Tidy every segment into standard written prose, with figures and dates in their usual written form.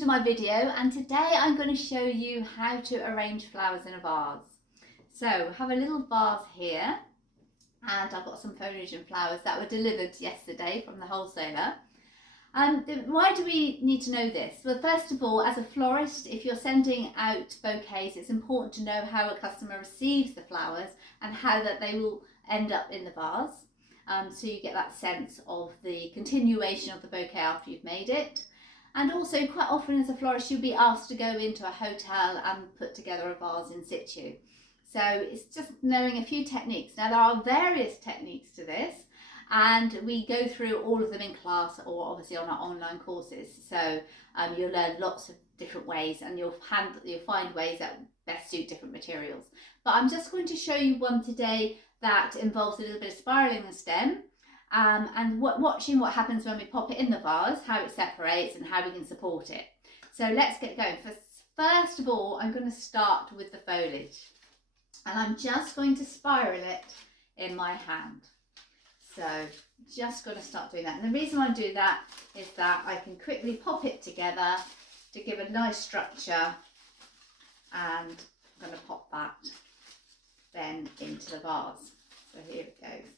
to my video, and today I'm going to show you how to arrange flowers in a vase. So I have a little vase here and I've got some foliage and flowers that were delivered yesterday from the wholesaler. Why do we need to know this? Well, first of all, as a florist, if you're sending out bouquets, it's important to know how a customer receives the flowers and how that they will end up in the vase. So you get that sense of the continuation of the bouquet after you've made it. And also, quite often as a florist, you'll be asked to go into a hotel and put together a vase in situ. So it's just knowing a few techniques. Now, there are various techniques to this, and we go through all of them in class or obviously on our online courses. So you'll learn lots of different ways, and you'll find ways that best suit different materials. But I'm just going to show you one today that involves a little bit of spiraling the stem. And watching what happens when we pop it in the vase, how it separates and how we can support it. So let's get going. First of all, I'm going to start with the foliage, and I'm just going to spiral it in my hand. So just going to start doing that. And the reason I do that is that I can quickly pop it together to give a nice structure, and I'm going to pop that then into the vase. So here it goes.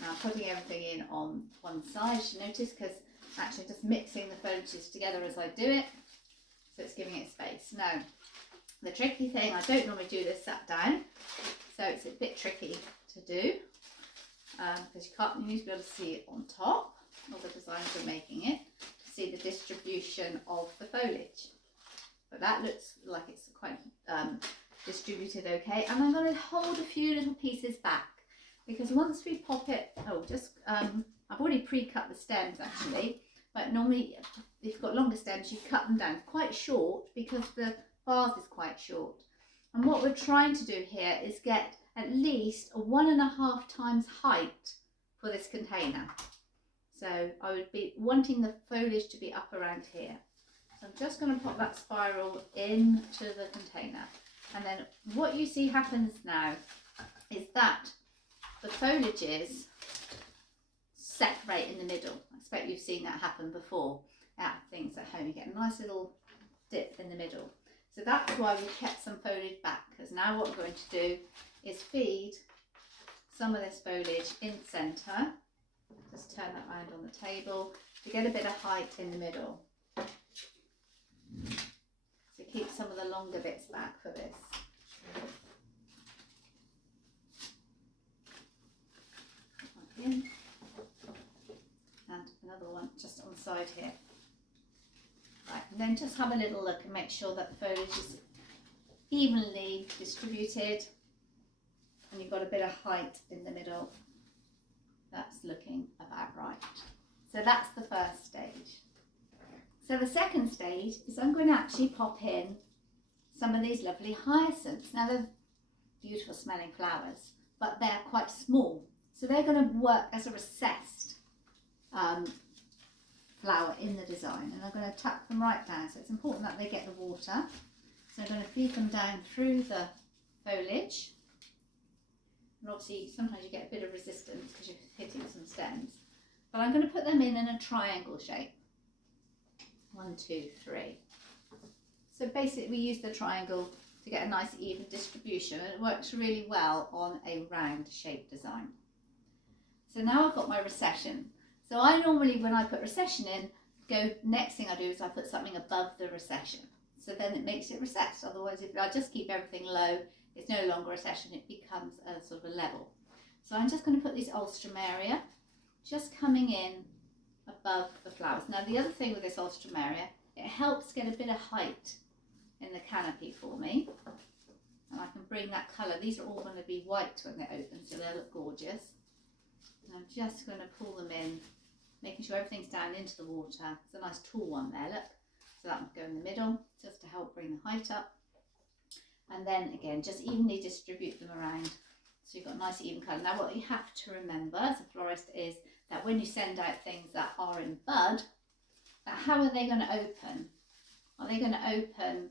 Now I'm putting everything in on one side, you notice, because actually just mixing the foliages together as I do it, so it's giving it space. Now, the tricky thing, I don't normally do this sat down, so it's a bit tricky to do, because you need to be able to see it on top, or the designers are making it, to see the distribution of the foliage. But that looks like it's quite distributed okay, and I'm going to hold a few little pieces back. Because once we pop it, I've already pre-cut the stems actually, but normally if you've got longer stems, you cut them down quite short because the vase is quite short. And what we're trying to do here is get at least a 1.5 times height for this container. So I would be wanting the foliage to be up around here. So I'm just going to pop that spiral into the container. And then what you see happens now is that the foliages separate in the middle. I expect you've seen that happen before at things at home. You get a nice little dip in the middle. So that's why we kept some foliage back, because now what we're going to do is feed some of this foliage in centre. Just turn that around on the table to get a bit of height in the middle. So keep some of the longer bits back for this. In. And another one just on the side here. Right, and then just have a little look and make sure that the foliage is evenly distributed and you've got a bit of height in the middle. That's looking about right. So that's the first stage. So the second stage is I'm going to actually pop in some of these lovely hyacinths. Now they're beautiful smelling flowers, but they're quite small. So they're going to work as a recessed flower in the design, and I'm going to tuck them right down. So it's important that they get the water. So I'm going to feed them down through the foliage. And obviously sometimes you get a bit of resistance because you're hitting some stems. But I'm going to put them in a triangle shape. 1, 2, 3. So basically we use the triangle to get a nice even distribution, and it works really well on a round shape design. So now I've got my recession. So I normally, when I put recession in, next thing I do is I put something above the recession. So then it makes it recessed. Otherwise, if I just keep everything low, it's no longer a recession, it becomes a sort of a level. So I'm just going to put this alstroemeria just coming in above the flowers. Now the other thing with this alstroemeria, it helps get a bit of height in the canopy for me. And I can bring that colour. These are all going to be white when they're open, so they'll look gorgeous. And I'm just going to pull them in, making sure everything's down into the water. It's a nice tall one there, look. So that will go in the middle, just to help bring the height up. And then again, just evenly distribute them around so you've got a nice even colour. Now what you have to remember as a florist is that when you send out things that are in bud, how are they going to open? Are they going to open,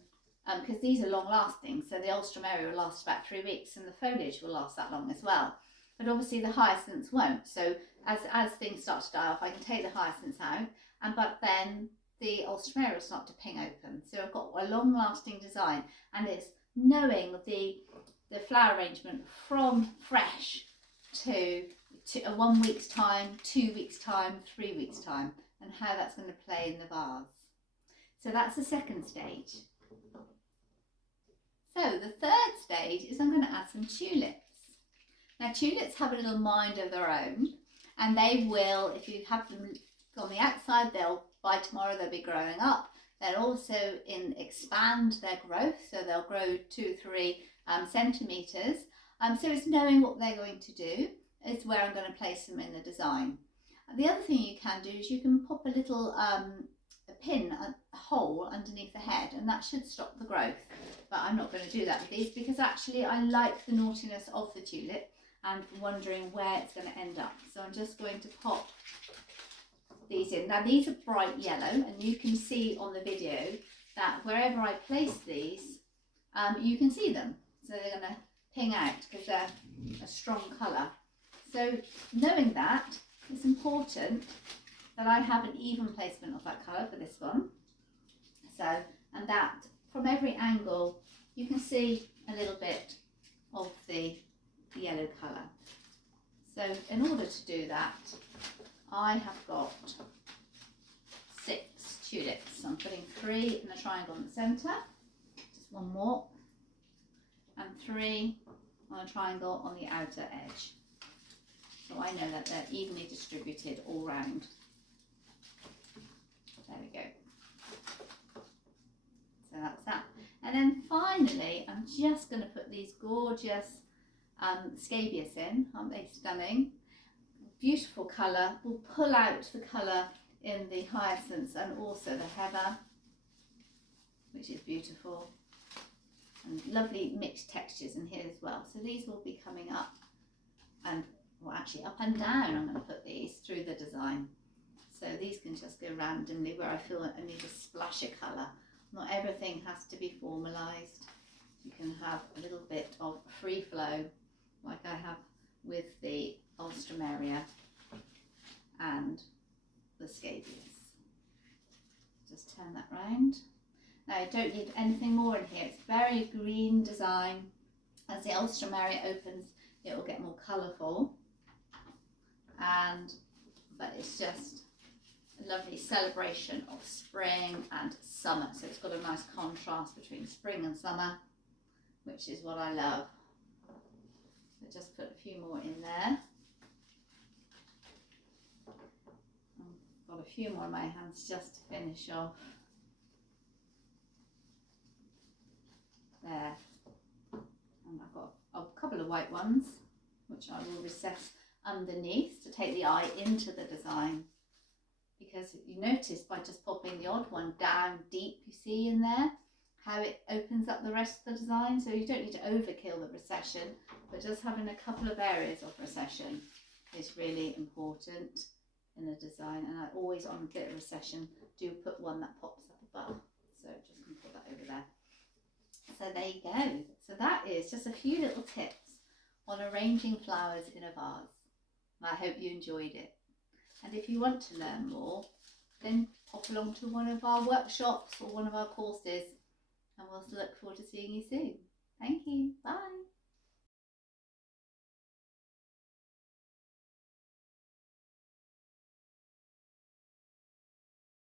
because these are long lasting, so the alstroemeria will last about 3 weeks and the foliage will last that long as well. But obviously the hyacinths won't. So as things start to die off, I can take the hyacinths out, but then the Ultramarine will start to ping open. So I've got a long lasting design, and it's knowing the flower arrangement from fresh to 1 week's time, 2 weeks time, 3 weeks time, and how that's going to play in the vase. So that's the second stage. So the third stage is I'm going to add some tulips. Now tulips have a little mind of their own, and they will, if you have them on the outside, they'll, by tomorrow they'll be growing up. They'll also expand their growth, so they'll grow 2-3 centimetres. So it's knowing what they're going to do is where I'm going to place them in the design. The other thing you can do is you can pop a little a hole underneath the head, and that should stop the growth. But I'm not going to do that with these, because actually I like the naughtiness of the tulip and wondering where it's going to end up. So I'm just going to pop these in. Now these are bright yellow, and you can see on the video that wherever I place these, you can see them. So they're going to ping out because they're a strong colour. So knowing that, it's important that I have an even placement of that colour for this one. So, and that from every angle you can see a little bit of the yellow colour. So in order to do that, I have got 6 tulips. So I'm putting 3 in the triangle in the centre, just one more, and 3 on a triangle on the outer edge. So I know that they're evenly distributed all round. There we go. So that's that. And then finally, I'm just going to put these gorgeous scabious in. Aren't they stunning? Beautiful colour. We'll pull out the colour in the hyacinths and also the heather, which is beautiful. And lovely mixed textures in here as well. So these will be coming up, and well, actually up and down. I'm going to put these through the design. So these can just go randomly where I feel I need a splash of colour. Not everything has to be formalised. You can have a little bit of free flow, like I have with the Ultramarine and the scabious. Just turn that round. Now I don't need anything more in here. It's very green design. As the Ultramarine opens, it will get more colourful, but it's just a lovely celebration of spring and summer. So it's got a nice contrast between spring and summer, which is what I love. So just put a few more in there. I've got a few more in my hands just to finish off. There. And I've got a couple of white ones, which I will recess underneath to take the eye into the design. Because you notice by just popping the odd one down deep, you see in there how it opens up the rest of the design. So you don't need to overkill the recession, but just having a couple of areas of recession is really important in a design. And I always, on a bit of recession, do put one that pops up above. So just going to put that over there. So there you go. So that is just a few little tips on arranging flowers in a vase. I hope you enjoyed it. And if you want to learn more, then pop along to one of our workshops or one of our courses, and we'll look forward to seeing you soon. Thank you. Bye.